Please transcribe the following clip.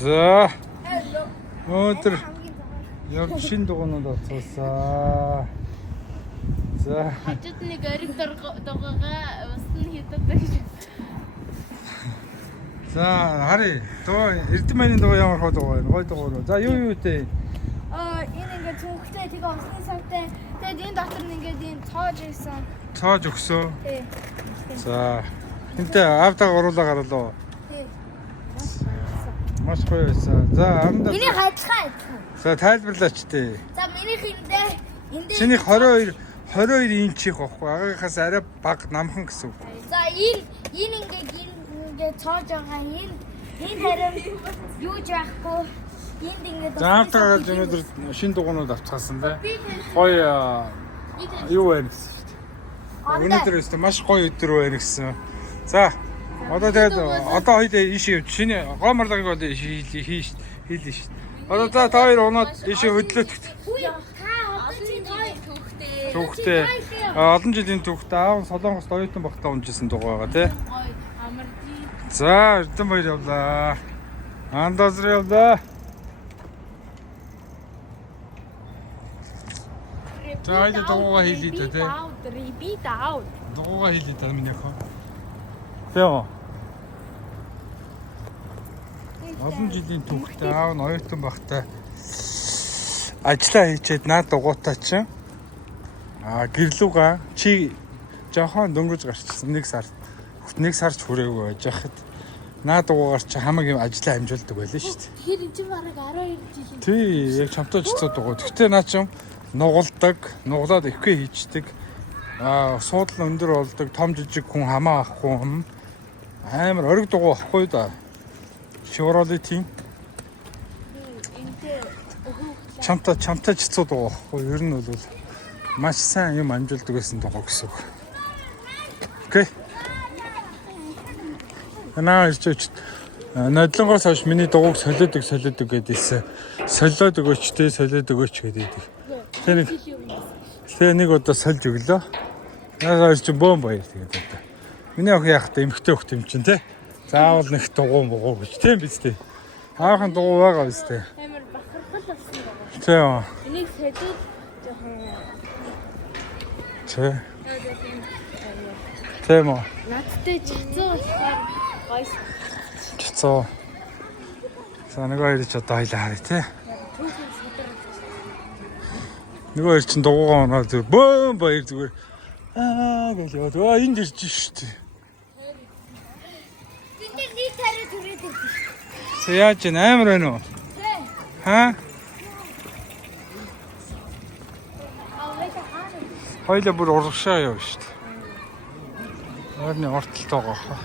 За. Өнөөдөр яг шин дугуйнууд оцсон. За. Хажууд нэг ориг дугуйгаа усны хийдэг гэж. За харъя. Дуу Эрдэмэний дуу ямар хоо дуу вэ? Гой дуу. За юу те? Энэ ингээд цүнхтэй тэгээ усны савтай. Тэгээд энэ дотор нь ингээд энэ цоож ирсэн. Цоож өгсөн. Тий. За. Энтэй автаг оруулаа гаралаа. Тий. Маш гоё байсан. За амдаа. Миний хайлтгаа. За тайлбарлаач те. За минийх эндээ Чиний 22 инчих واخгүй. Агаагаас арай бага намхан гэсэн үг. За энэ ингээд цоож байгаа энэ харин юу ч байхгүй. Энд ингээд За автагаар өнөөдөр шин дугуйнууд авцгаасан те. Гоё юу байна гэсэн шүү дээ. Өнөөдөр өстө маш гоё өдөр байна гэсэн. За одоо тэгээд одоо хоёул ийшээ шинэ гоморлогыг одоо хийлээ шүү дээ. Одоо та хоёр унаад ийшээ хөдлөөт. Түүхтэй олон жилийн түүхтэй аав Солонгост оюутан багтаа унжсэн дугуй байгаа тий. За эрдэн баяр явлаа. Андазар явлаа. За хайд дугуйгаа хийлээ дээ тий. Repeat out. Дугуйгаа хийлээ дээ минийх. Тэo. Олон жилийн түүхтэй аав нь оюутан багтаа ажиллаа хийчихэд наад дугуйтаа чинь гэрлүүгээ чи жоохон дөнгөж гарчсан нэг сарч хүрээгүй байж хахад наад дугуугаар чи хамаг юм ажиллаа амжуулдаг байлаа шүү дээ. Тэр энэ чинь бараг 12 жил. Тий, яг чамтай ч цоо дугуй. Гэхдээ наа чим нуглаад ихгүй хийчдэг. Суудлын өндөр болдог, том жижиг хүн хамаа ахгүй амар ориг дугуй ахгүй да. Chevrolet-ийн чамтай ч цоо дугуй ахгүй. Ер нь бол маш сайн юм амжилтдаг байсан дугуй гэсэн үг. Окей. Наа ирчээч. Надлангоос хойш миний дугуйг солиодог гэдээсэн. Солиод өгөөч гэдэг. Тэгээ нэг удаа сольж өглөө. Яагаад ирч бөөн баяр тэгээд одоо. Миний охин яхад эмхтэй хөхт юм чинь те. Заавал нэг дугуй гэж тийм биз дээ. Аахан дугуй байгаа биз дээ. Амар бахархал болсон байгаа. Тийм. Энийг солиод жоохон Тийм үү. надтай чацуу болохоор гойс. Чацоо. За нэг хоёр ч одоо хоёлаа харъя те. Нэг хоёр ч дугуйгаа оноо зүр бөөн баяр зүгээр. Гэж яваад энд ирж шүү дээ. Тэнд нэг тарай түрээд ирсэн. За яаж вэ? Амар байна уу? Тий. Хаа? Хоёлаа бүр урагшаа явна шүү дээ. Орны ортолт байгаа хаа.